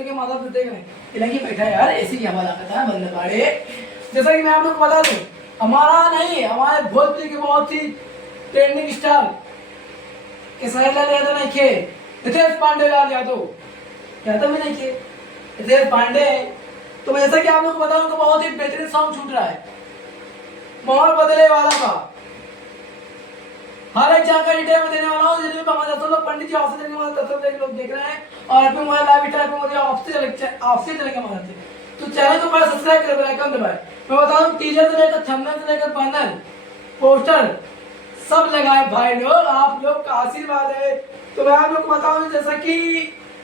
करके माता देते गए इलाकी बैठा है यार, ऐसे ही हमारा कहता है बंद बाड़े। जैसा कि मैं आप लोग को बता दूं, हमारा नहीं, हमारे भोजपुरी के बहुत ही ट्रेंडिंग स्टार केसरी लाल यादव नहीं खे, रितेश पांडे लाल यादव यादव भी नहीं खे, रितेश पांडे। तो जैसा कि आप लोग को बता दूं, बहुत ही बेहतरीन सॉन्ग छूट रहा है माहौल बदले वाला का। हर एक जानकारी डिटेल में देने वाला हूँ, जिसमें हमारे 10 लोग पंडित जी ऑफिस चलेंगे, हमारे 10 लोग देख रहे हैं और अपने मोबाइल लाइव बिठा के मुझे ऑफिस चलेंगे हमारे। तो चैनल को पहले सब्सक्राइब कर, बेल आइकन दबाएं। मैं बता दूं, टीजर से लेकर थंबनेल से लेकर बैनर पोस्टर सब लगाए भाई लोग, आप लोग का आशीर्वाद है। तो मैं आप लोग को बताऊं, जैसा कि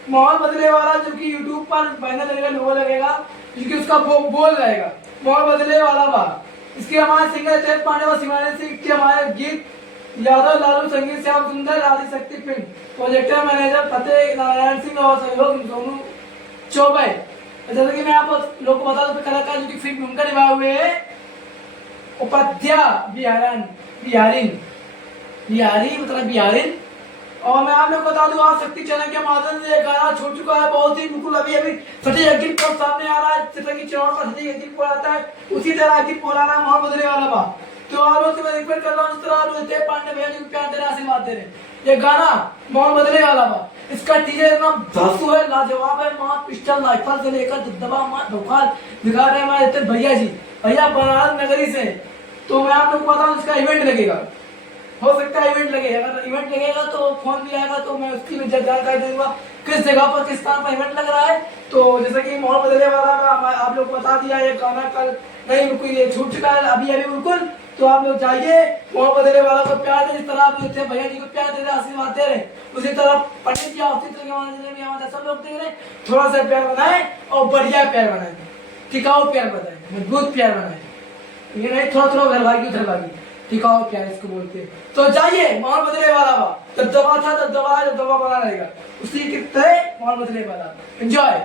माहौल बदले वाला जो कि यूट्यूब पर बैनर लगेगा, लोगो लगेगा, जो कि उसका बोल रहेगा माहौल बदले वाला बा। इसके हमारे सिंगर रितेश पांडे और शिवानी सिंह के हमारे गीत यादव लालू, संगीत श्याम सुंदर, आदि शक्ति फिल्म, प्रोजेक्टर मैनेजर फतेह नारायण सिंह और सहयोग सोनू चौबे। जैसे कि मैं आप लोग को बता दूं, कलाकार जो कि फिल्म उनका निभाए हुए है उपाध्याय बिहारी मतलब बिहारिन। और मैं आप लोग को बता दूं, आज शक्ति चैनल के माध्यम से गाना छूट चुका है, बहुत ही बिल्कुल अभी सटीक एग्जिट पोल सामने आ रहा है। जैसा कि चुनाव का सटीक एग्जिट पोल आता है, उसी तरह एग्जिट पोल आ रहा है माहौल बदले वाला बा। तो आप लोग से मैं रिक्वेस्ट कर रहा हूं, जिस तरह आप रितेश पांडे भैया जी को प्यार दे रहे, आशीर्वाद दे रहे, ये गाना माहौल बदले वाला बा। इसका टीजर इतना धांसू है, लाजवाब है, मां पिस्टल राइफल से लेकर दबदबा मां धोखाल दिखा रहे हैं हमारे रितेश भैया जी, भैया बनारस नगरी से। तो मैं आप लोग को बताऊं, इसका इवेंट लगेगा, हो सकता है इवेंट लगे, अगर इवेंट लगेगा तो फोन भी आएगा, तो मैं उसकी भी जानकारी दूंगा किस जगह पर किस स्थान पर इवेंट लग रहा है। तो जैसे कि माहौल बदले वाला का आप लोग बता दिया, ये गाना कल नहीं बिल्कुल ये छूट चुका है अभी बिल्कुल। तो आप लोग जाइए, माहौल बदले वाला को प्यार दे, जिस तरह आप लोग भैया जी को प्यार दे रहे, आशीर्वाद दे रहे, उसी तरह पंडित जी ऑफिस के हमारे सब लोग दे रहे, थोड़ा सा प्यार बनाए और बढ़िया प्यार बनाए, टिकाऊ प्यार बनाए, मजबूत प्यार बनाए, ये नहीं थोड़ा थोड़ा उधर भागी टिकाऊ प्यार इसको बोलते हैं। तो जाइए, माहौल बदले वाला बा, जब दबा था तब दबा, जब दबा बना रहेगा, उसी की तरह माहौल बदले वाला। एंजॉय।